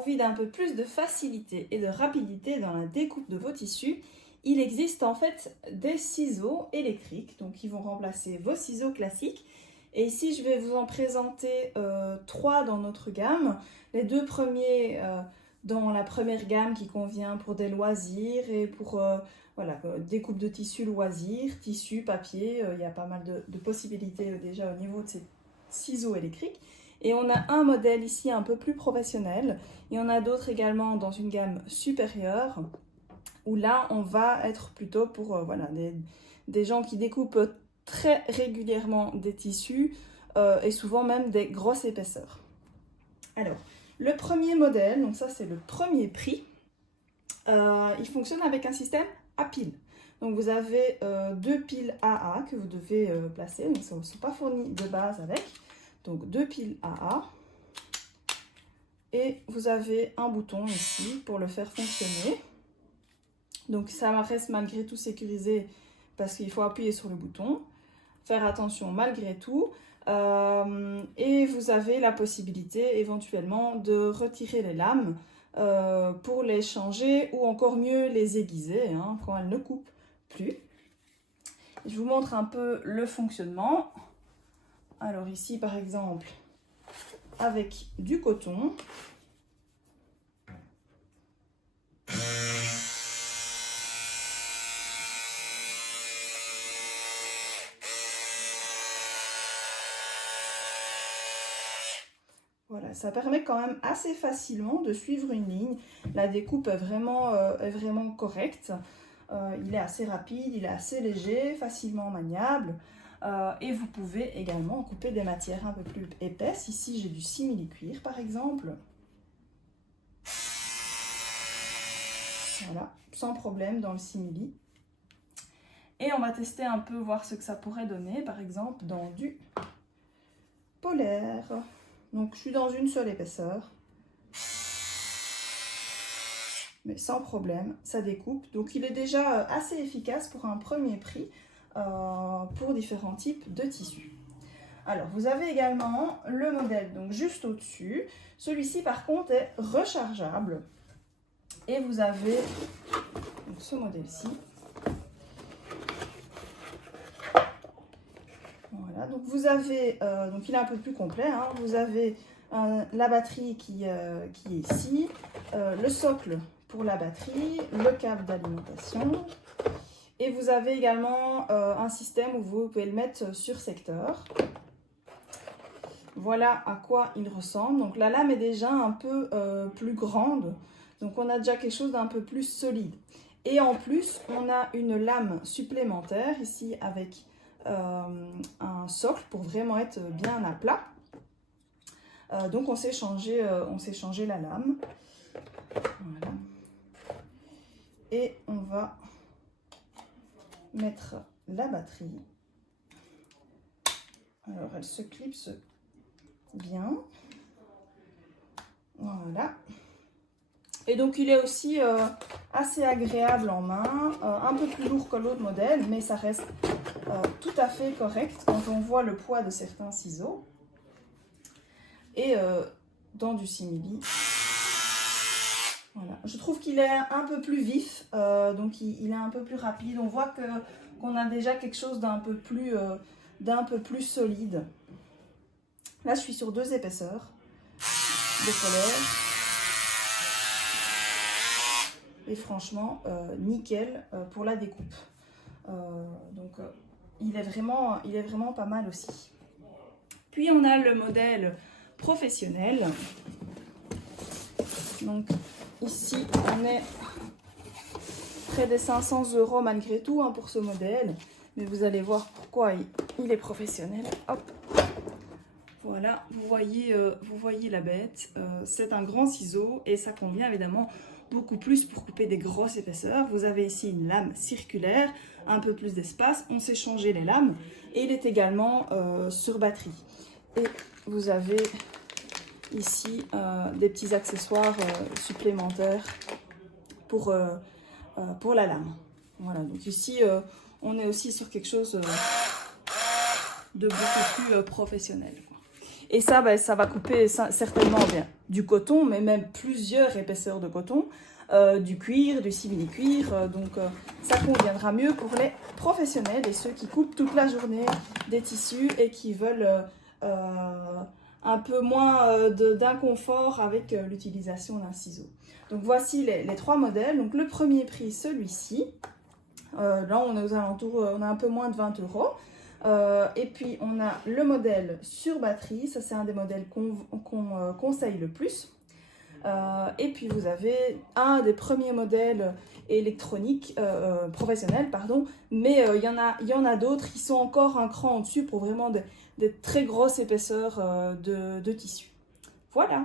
envie d'un peu plus de facilité et de rapidité dans la découpe de vos tissus, il existe en fait des ciseaux électriques, donc ils vont remplacer vos ciseaux classiques. Et ici, je vais vous en présenter 3 dans notre gamme. Les 2 premiers dans la première gamme qui convient pour des loisirs et pour voilà, découpe de tissu loisirs, tissu, papier. Il y a pas mal de possibilités déjà au niveau de ces ciseaux électriques. Et on a un modèle ici un peu plus professionnel. Il y en a d'autres également dans une gamme supérieure, où là, on va être plutôt pour voilà, des gens qui découpent très régulièrement des tissus et souvent même des grosses épaisseurs. Alors, le premier modèle, donc ça c'est le premier prix, il fonctionne avec un système à piles. Donc vous avez 2 piles AA que vous devez placer, donc ça ne sont pas fournis de base avec. Donc 2 piles AA. Et vous avez un bouton ici pour le faire fonctionner. Donc ça reste malgré tout sécurisé parce qu'il faut appuyer sur le bouton. Faire attention malgré tout. Et vous avez la possibilité éventuellement de retirer les lames pour les changer ou encore mieux les aiguiser hein, quand elles ne coupent plus. Je vous montre un peu le fonctionnement. Alors ici par exemple avec du coton. Voilà, ça permet quand même assez facilement de suivre une ligne. La découpe est vraiment correcte. Il est assez rapide, il est assez léger, facilement maniable. Et vous pouvez également couper des matières un peu plus épaisses. Ici, j'ai du simili-cuir par exemple. Voilà, sans problème dans le simili. Et on va tester un peu, voir ce que ça pourrait donner, par exemple, dans du polaire. Donc, je suis dans une seule épaisseur. Mais sans problème, ça découpe. Donc, il est déjà assez efficace pour un premier prix pour différents types de tissus. Alors, vous avez également le modèle donc juste au-dessus. Celui-ci, par contre, est rechargeable. Et vous avez donc, ce modèle-ci. Voilà, donc vous avez, donc il est un peu plus complet, hein, vous avez la batterie qui est ici, le socle pour la batterie, le câble d'alimentation et vous avez également un système où vous pouvez le mettre sur secteur. Voilà à quoi il ressemble. Donc la lame est déjà un peu plus grande, donc on a déjà quelque chose d'un peu plus solide. Et en plus, on a une lame supplémentaire ici avec un socle pour vraiment être bien à plat. Donc on s'est changé la lame. Voilà. Et on va mettre la batterie. Alors elle se clipse bien. Voilà. Et donc il est aussi assez agréable en main, un peu plus lourd que l'autre modèle, mais ça reste tout à fait correct quand on voit le poids de certains ciseaux. Et dans du simili, voilà. Je trouve qu'il est un peu plus vif, donc il est un peu plus rapide. On voit qu'on a déjà quelque chose d'un peu plus solide. Là, je suis sur 2 épaisseurs de polaire. Et franchement, nickel pour la découpe. Donc, il est vraiment pas mal aussi. Puis, on a le modèle professionnel. Donc, ici, on est près des 500 € malgré tout hein, pour ce modèle. Mais vous allez voir pourquoi il est professionnel. Hop. Voilà, vous voyez la bête. C'est un grand ciseau et ça convient évidemment beaucoup plus pour couper des grosses épaisseurs. Vous avez ici une lame circulaire, un peu plus d'espace. On sait changer les lames et il est également sur batterie. Et vous avez ici des petits accessoires supplémentaires pour la lame. Voilà, donc ici on est aussi sur quelque chose de beaucoup plus professionnel. Et ça, ben, ça va couper certainement bien du coton, mais même plusieurs épaisseurs de coton, du cuir, du simili-cuir. Donc ça conviendra mieux pour les professionnels et ceux qui coupent toute la journée des tissus et qui veulent un peu moins d'inconfort avec l'utilisation d'un ciseau. Donc voici les trois modèles. Donc le premier prix, celui-ci. Là, on est aux alentours, on a un peu moins de 20 €. Et puis, on a le modèle sur batterie. Ça, c'est un des modèles qu'on conseille le plus. Et puis, vous avez un des premiers modèles électroniques, professionnels, pardon. Mais il y en a d'autres qui sont encore un cran en dessus pour vraiment des très grosses épaisseurs de tissu. Voilà.